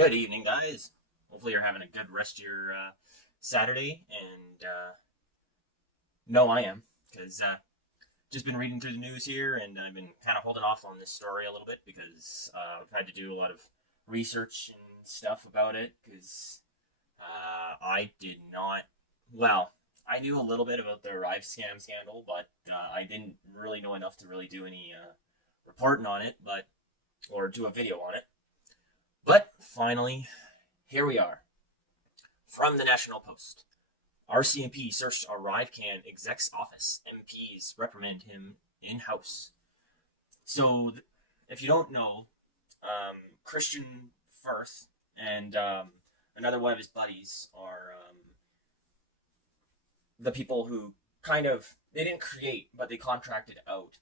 Good evening, guys. Hopefully, you're having a good rest of your Saturday. And no, I am, because just been reading through the news here, and I've been kind of holding off on this story a little bit because I've had to do a lot of research and stuff about it. Because I did not, well, I knew a little bit about the ArriveCAN scandal, but I didn't really know enough to really do any reporting on it, or do a video on it. But finally, here we are. From the National Post. RCMP searched ArriveCAN exec's office. MPs reprimand him in-house. So, if you don't know, Kristian Firth and another one of his buddies are the people who they didn't create, but they contracted out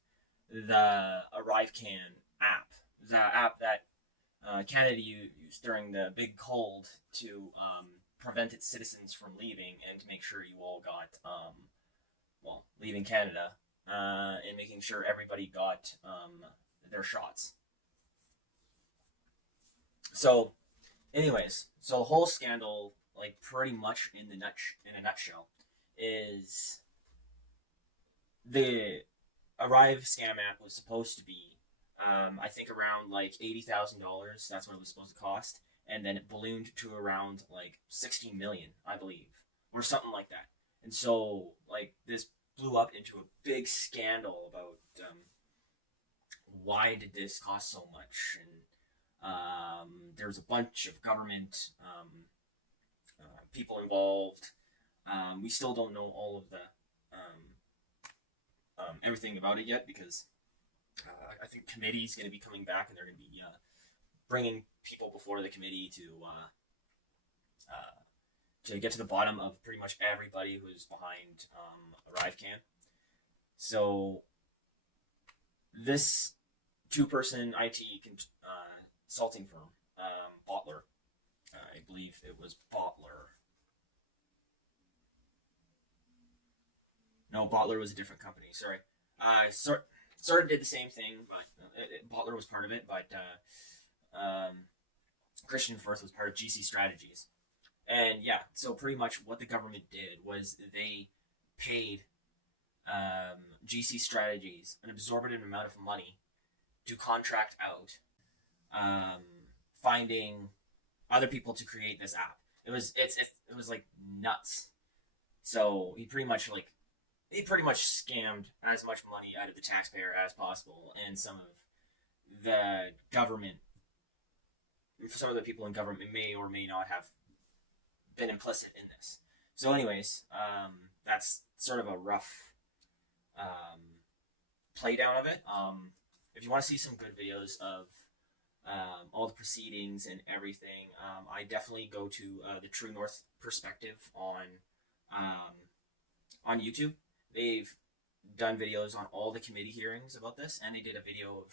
the ArriveCAN app. The app that Canada used during the big cold to prevent its citizens from leaving and to make sure you all got, leaving Canada and making sure everybody got their shots. So, anyways, so the whole scandal, pretty much in a nutshell, is the Arrive scam app was supposed to be I think around $80,000. That's what it was supposed to cost, and then it ballooned to around 16 million, I believe, or something like that. And so this blew up into a big scandal about why did this cost so much, and there's a bunch of government people involved. We still don't know all of the everything about it yet because. I think committee's going to be coming back, and they're going to be bringing people before the committee to get to the bottom of pretty much everybody who's behind ArriveCAN. So this two-person IT consulting firm, Bottler, I believe it was Bottler. No, Bottler was a different company. Sorry. Sort of did the same thing, but Bottler was part of it, but Kristian Firth was part of GC Strategies. And yeah, so pretty much what the government did was they paid GC Strategies an exorbitant amount of money to contract out finding other people to create this app. It was nuts. So he pretty much scammed as much money out of the taxpayer as possible, and some of the government, some of the people in government may or may not have been implicit in this. So anyways, that's sort of a rough play down of it. If you want to see some good videos of all the proceedings and everything, I definitely go to the True North Perspective on YouTube. They've done videos on all the committee hearings about this, and they did a video of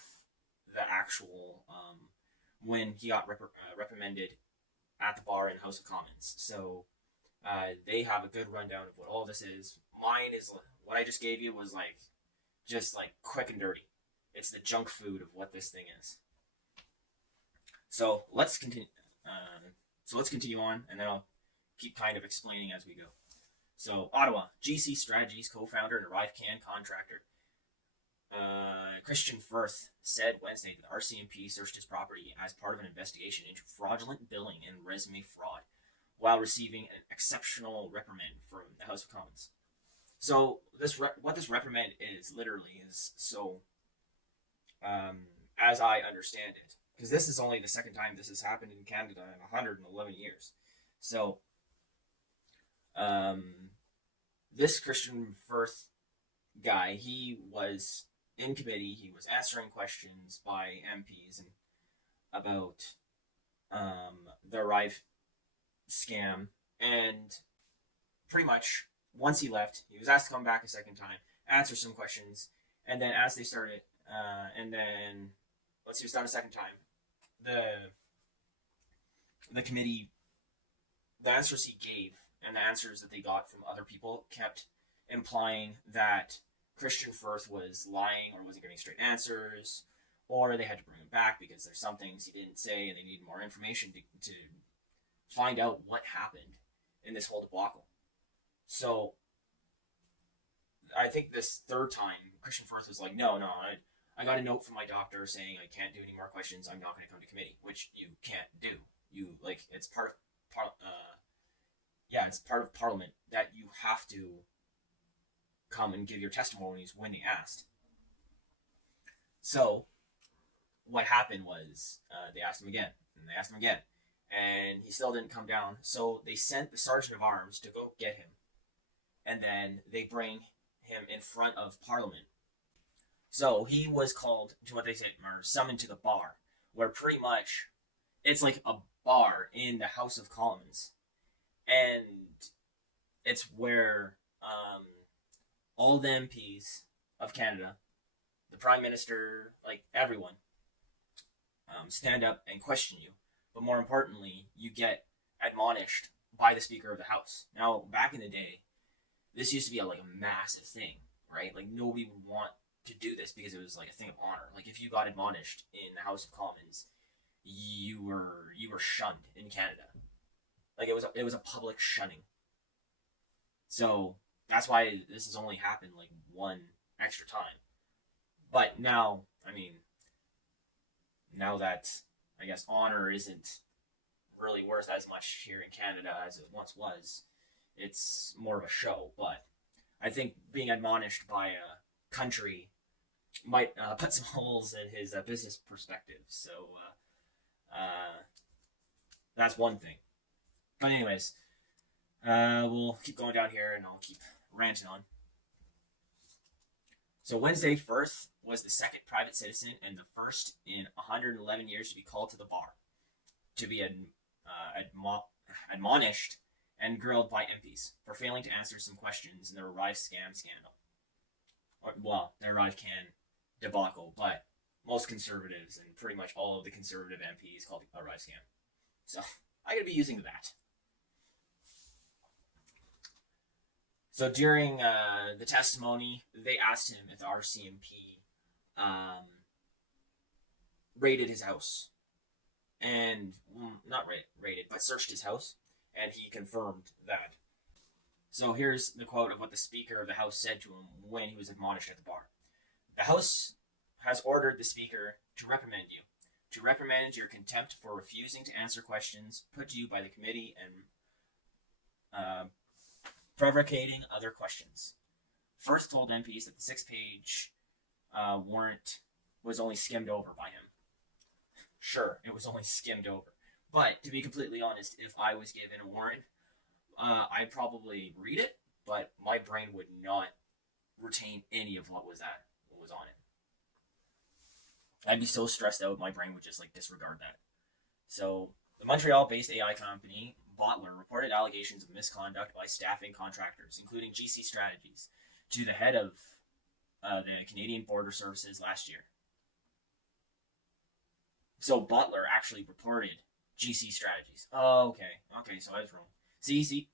the actual when he got reprimanded at the bar in House of Commons. So they have a good rundown of what all this is. Mine is what I just gave you was just quick and dirty. It's the junk food of what this thing is. So let's continue. Let's continue on, and then I'll keep kind of explaining as we go. So, Ottawa, GC Strategies co-founder and ArriveCAN contractor Kristian Firth said Wednesday that RCMP searched his property as part of an investigation into fraudulent billing and resume fraud while receiving an exceptional reprimand from the House of Commons. So, what this reprimand is, literally, is so, as I understand it, because this is only the second time this has happened in Canada in 111 years. So, this Kristian Firth guy, he was in committee, he was answering questions by MPs and about the Arrive scam, and pretty much once he left, he was asked to come back a second time, answer some questions, and then as they started, and then once he was done a second time, the committee, the answers he gave and the answers that they got from other people kept implying that Kristian Firth was lying or wasn't getting straight answers, or they had to bring him back because there's some things he didn't say and they need more information to find out what happened in this whole debacle. So I think this third time, Kristian Firth was like, no, I got a note from my doctor saying I can't do any more questions. I'm not going to come to committee, which you can't do. You, like, it's it's part of Parliament that you have to come and give your testimonies when they asked. So what happened was they asked him again, and they asked him again, and he still didn't come down. So they sent the Sergeant of Arms to go get him, and then they bring him in front of Parliament. So he was called to what they say, or summoned to the bar, where pretty much it's like a bar in the House of Commons, and it's where all the MPs of Canada, the Prime Minister, like everyone, stand up and question you. But more importantly, you get admonished by the Speaker of the House. Now, back in the day, this used to be a massive thing, right? Like, nobody would want to do this because it was like a thing of honor. Like, if you got admonished in the House of Commons, you were shunned in Canada. Like, it was a public shunning. So that's why this has only happened like one extra time. But now, now that I guess honor isn't really worth as much here in Canada as it once was, it's more of a show. But I think being admonished by a country might put some holes in his business perspective. So that's one thing. But anyways, we'll keep going down here and I'll keep ranting on. So Wednesday, Firth was the second private citizen and the first in 111 years to be called to the bar, to be admonished and grilled by MPs for failing to answer some questions in the ArriveCAN scandal. The ArriveCAN debacle, but most conservatives and pretty much all of the conservative MPs called it ArriveCAN. So I'm going to be using that. So during the testimony, they asked him if the RCMP raided his house. And, not raided, but searched his house. And he confirmed that. So here's the quote of what the Speaker of the House said to him when he was admonished at the bar. The House has ordered the Speaker to reprimand you. To reprimand your contempt for refusing to answer questions put to you by the committee and provocating other questions. First told MPs that the 6-page warrant was only skimmed over by him. Sure, it was only skimmed over. But to be completely honest, if I was given a warrant, I'd probably read it, but my brain would not retain any of what was on it. I'd be so stressed out, my brain would just disregard that. So the Montreal-based AI company Bottler reported allegations of misconduct by staffing contractors, including GC Strategies, to the head of the Canadian Border Services last year. So Bottler actually reported GC Strategies. Oh, okay, so I was wrong. See,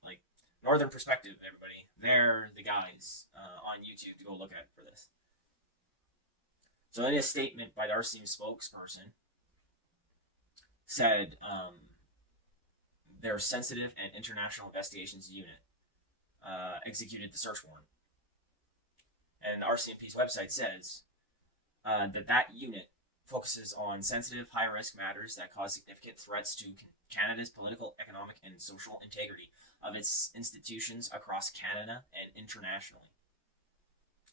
Northern Perspective, everybody. They're the guys on YouTube to go look at for this. So in a statement by the RCM spokesperson, said their Sensitive and International Investigations Unit executed the search warrant. And the RCMP's website says that unit focuses on sensitive, high-risk matters that cause significant threats to Canada's political, economic, and social integrity of its institutions across Canada and internationally.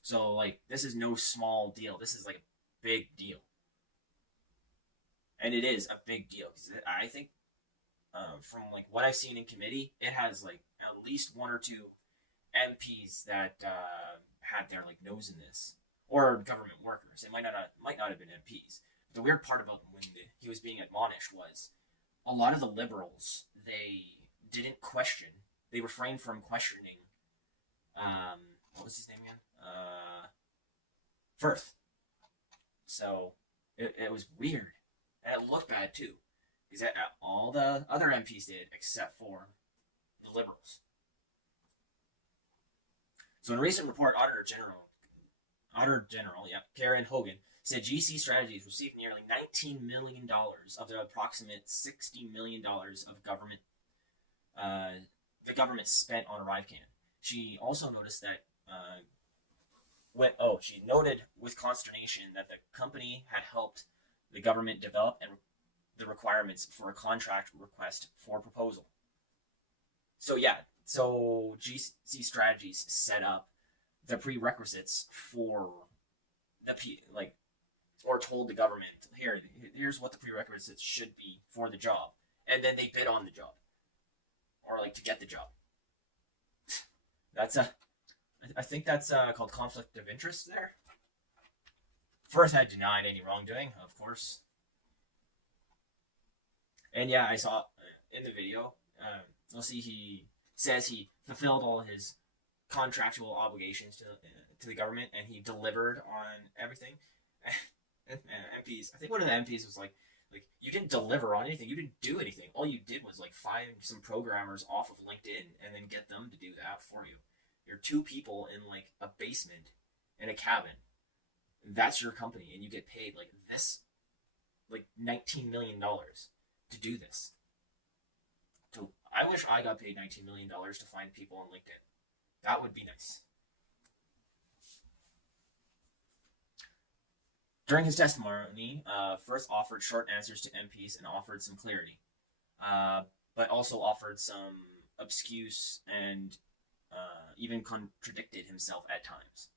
So, this is no small deal. This is, a big deal. And it is a big deal. Because I think, from, what I've seen in committee, it has, at least one or two MPs that had their, nose in this. Or government workers. It might not have been MPs. The weird part about when he was being admonished was a lot of the Liberals, they didn't question. They refrained from questioning, what was his name again? Firth. So, it was weird. And it looked bad, too. Because all the other MPs did, except for the Liberals. So, in a recent report, Auditor General, Karen Hogan, said GC Strategies received nearly $19 million of the approximate $60 million of government the government spent on ArriveCAN. She also noticed that she noted with consternation that the company had helped the government develop and the requirements for a contract request for proposal. So GC Strategies set up the prerequisites for or told the government, here's what the prerequisites should be for the job, and then they bid on the job, or to get the job. I think that's called conflict of interest there. Firth had denied any wrongdoing, of course. And I saw in the video, you'll see he says he fulfilled all his contractual obligations to the government, and he delivered on everything. And MPs, I think one of the MPs was like, you didn't deliver on anything. You didn't do anything. All you did was find some programmers off of LinkedIn and then get them to do that for you. You're two people in a basement in a cabin. That's your company, and you get paid this, $19 million to do this. So I wish I got paid $19 million to find people on LinkedIn. That would be nice. During his testimony, Firth offered short answers to MPs and offered some clarity, but also offered some excuse and even contradicted himself at times.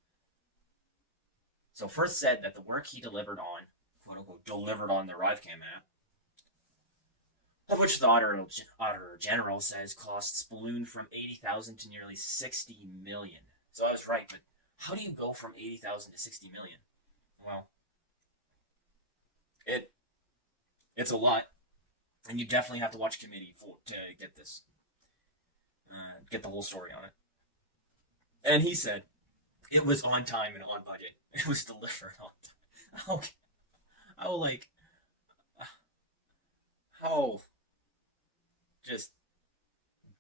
So Firth said that the work he delivered on, quote unquote, delivered on the ArriveCAN app, of which the Auditor General says costs ballooned from $80,000 to nearly $60 million. So I was right, but how do you go from $80,000 to $60 million? Well, it's a lot, and you definitely have to watch committee to get this, get the whole story on it. And he said it was on time and on budget. It was delivered on time. Okay. How just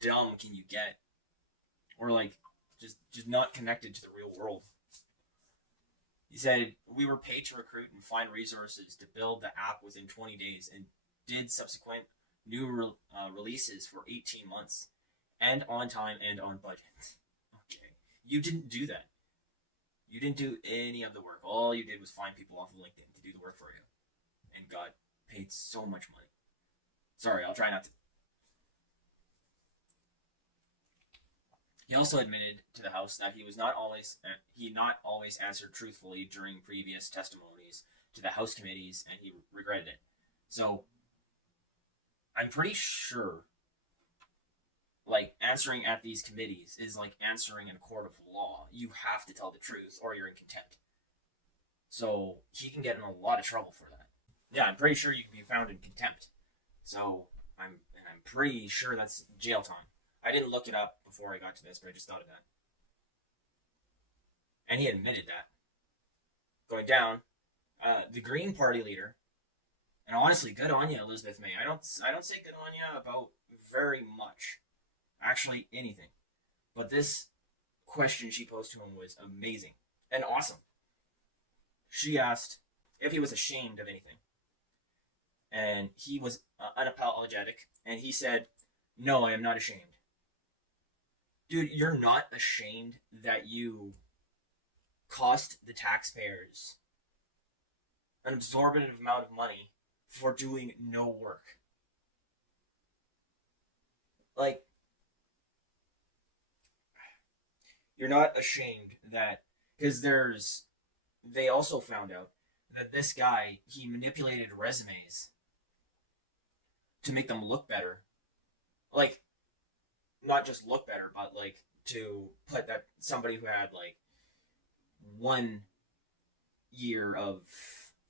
dumb can you get? Or just not connected to the real world. He said, we were paid to recruit and find resources to build the app within 20 days and did subsequent new releases for 18 months and on time and on budget. Okay. You didn't do that. You didn't do any of the work. All you did was find people off of LinkedIn to do the work for you and got paid so much money. Sorry, I'll try not to. He also admitted to the House that he not always answered truthfully during previous testimonies to the House committees, and he regretted it. So, I'm pretty sure, answering at these committees is like answering in a court of law. You have to tell the truth, or you're in contempt. So, he can get in a lot of trouble for that. Yeah, I'm pretty sure you can be found in contempt. So, I'm pretty sure that's jail time. I didn't look it up before I got to this, but I just thought of that. And he admitted that. Going down, the Green Party leader, and honestly, good on you, Elizabeth May. I don't say good on you about very much. Actually, anything. But this question she posed to him was amazing and awesome. She asked if he was ashamed of anything. And he was unapologetic, and he said, "No, I am not ashamed." Dude, you're not ashamed that you cost the taxpayers an exorbitant amount of money for doing no work. You're not ashamed that, because they also found out that this guy, he manipulated resumes to make them look better. Not just look better, but to put that somebody who had 1 year of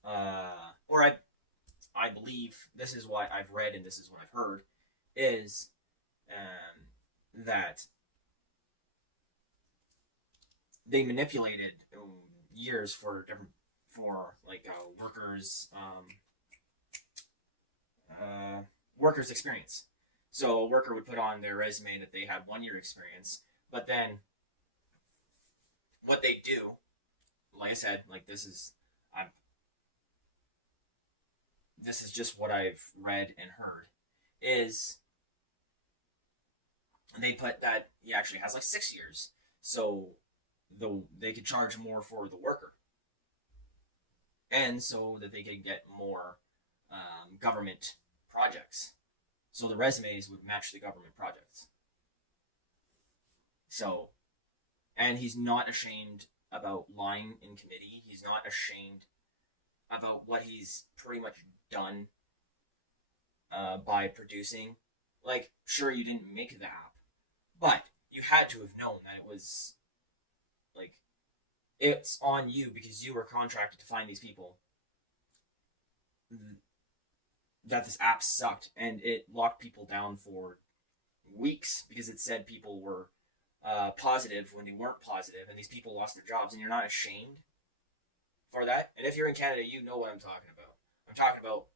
or I believe, this is what I've read and this is what I've heard, is that they manipulated years for workers experience. So a worker would put on their resume that they had 1 year experience, but then what they do, like I said, this is just what I've read and heard, is they put that he actually has like 6 years, so they could charge more for the worker, and so that they could get more government projects. So the resumes would match the government projects. So, and he's not ashamed about lying in committee. He's not ashamed about what he's pretty much done by producing. Like, sure, you didn't make the app, but you had to have known that it was, like, it's on you because you were contracted to find these people, that this app sucked, and it locked people down for weeks because it said people were positive when they weren't positive, and these people lost their jobs, and you're not ashamed for that. And if you're in Canada, you know what I'm talking about. I'm talking about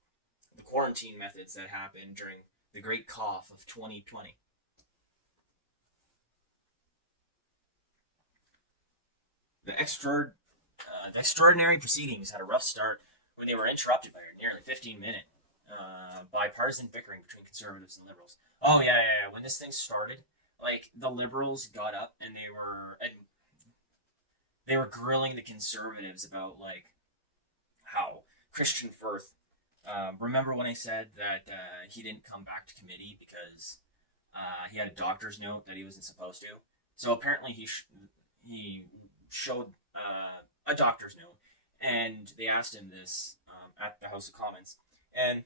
the quarantine methods that happened during the Great Cough of 2020. The extraordinary proceedings had a rough start when they were interrupted by a nearly 15-minute bipartisan bickering between conservatives and liberals. Oh yeah. When this thing started, like, the liberals got up and they were grilling the conservatives about, like, how Kristian Firth. Remember when I said that he didn't come back to committee because he had a doctor's note that he wasn't supposed to? So apparently he showed a doctor's note, and they asked him this at the House of Commons and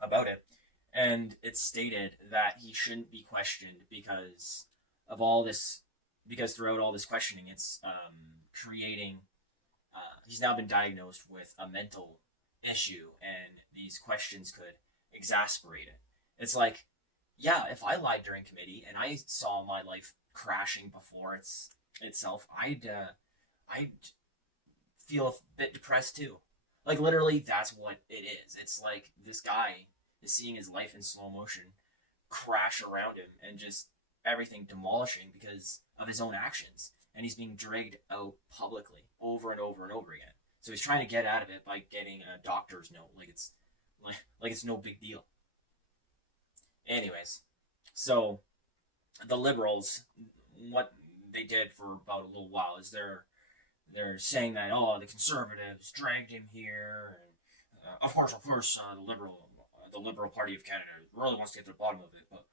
about it, and it stated that he shouldn't be questioned because of all this, because throughout all this questioning, it's creating. He's now been diagnosed with a mental issue, and these questions could exasperate it. It's like, yeah, if I lied during committee and I saw my life crashing before itself, I'd feel a bit depressed too. Like, literally, that's what it is. It's like this guy is seeing his life in slow motion crash around him, and just everything demolishing because of his own actions. And he's being dragged out publicly over and over and over again. So he's trying to get out of it by getting a doctor's note, like it's no big deal. Anyways, so the liberals, what they did for about a little while is they're saying that, oh, the conservatives dragged him here, and of course the Liberal Party of Canada really wants to get to the bottom of it, but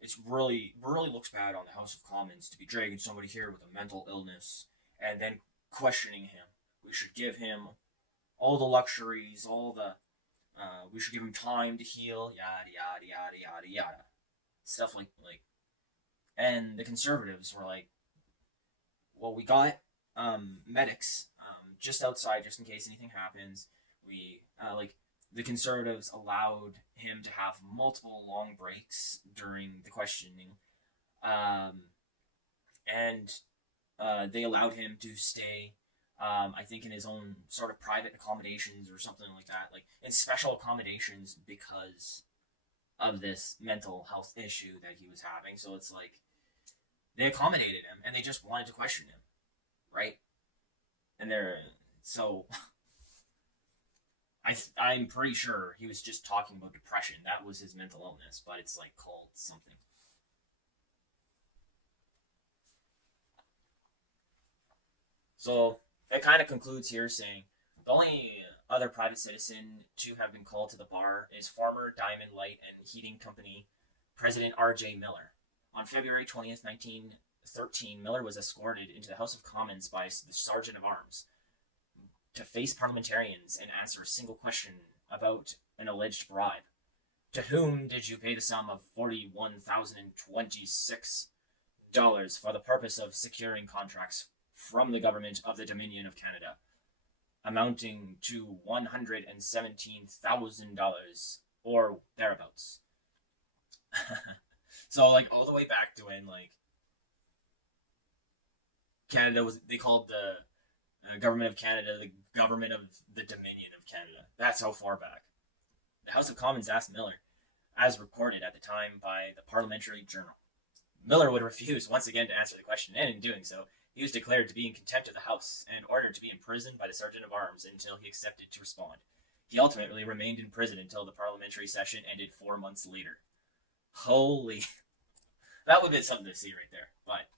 it's really looks bad on the House of Commons to be dragging somebody here with a mental illness and then questioning him. We should give him all the luxuries, we should give him time to heal, yada yada yada yada yada, stuff like. And the conservatives were like, well, we got medics just outside, just in case anything happens. We the conservatives allowed him to have multiple long breaks during the questioning, and they allowed him to stay, I think, in his own sort of private accommodations or something like that, like in special accommodations because of this mental health issue that he was having. So it's like they accommodated him, and they just wanted to question him, right? And I'm pretty sure he was just talking about depression. That was his mental illness, but it's like called something. So it kind of concludes here saying the only other private citizen to have been called to the bar is former Diamond Light and Heating Company President R.J. Miller. On February 20th, 1913, Miller was escorted into the House of Commons by the Sergeant of Arms to face parliamentarians and answer a single question about an alleged bribe. To whom did you pay the sum of $41,026 for the purpose of securing contracts from the government of the Dominion of Canada, amounting to $117,000 or thereabouts? So, like, all the way back to when, like, Canada was, they called the government of Canada the government of the Dominion of Canada. That's how far back. The House of Commons asked Miller, as recorded at the time by the Parliamentary Journal. Miller would refuse once again to answer the question, and in doing so, he was declared to be in contempt of the House and ordered to be imprisoned by the Sergeant of Arms until he accepted to respond. He ultimately remained in prison until the parliamentary session ended 4 months later. Holy. That would have been something to see right there. But,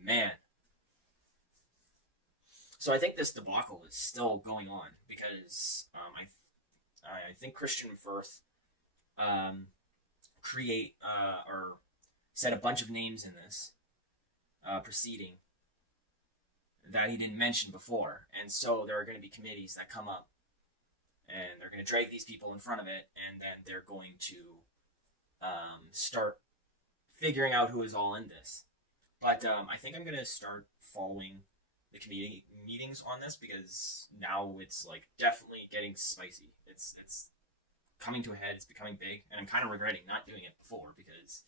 man. So I think this debacle is still going on because I think Kristian Firth create or said a bunch of names in this proceeding that he didn't mention before. And so there are going to be committees that come up and they're going to drag these people in front of it, and then they're going to start figuring out who is all in this. But I think I'm going to start following the committee meetings on this because now it's like definitely getting spicy. It's coming to a head. It's becoming big, and I'm kind of regretting not doing it before because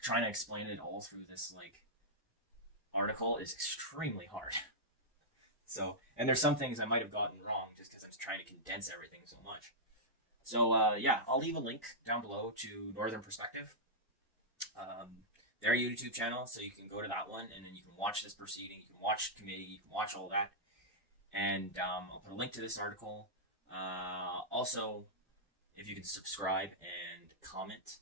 trying to explain it all through this like article is extremely hard. So, and there's some things I might have gotten wrong just because I'm trying to condense everything so much. So, yeah, I'll leave a link down below to Northern Perspective, their YouTube channel, so you can go to that one, and then you can watch this proceeding, you can watch the committee, you can watch all that, and I'll put a link to this article. Also, if you can subscribe and comment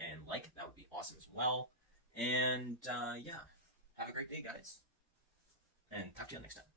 and like, that would be awesome as well. And, yeah, have a great day, guys, and talk to you next time.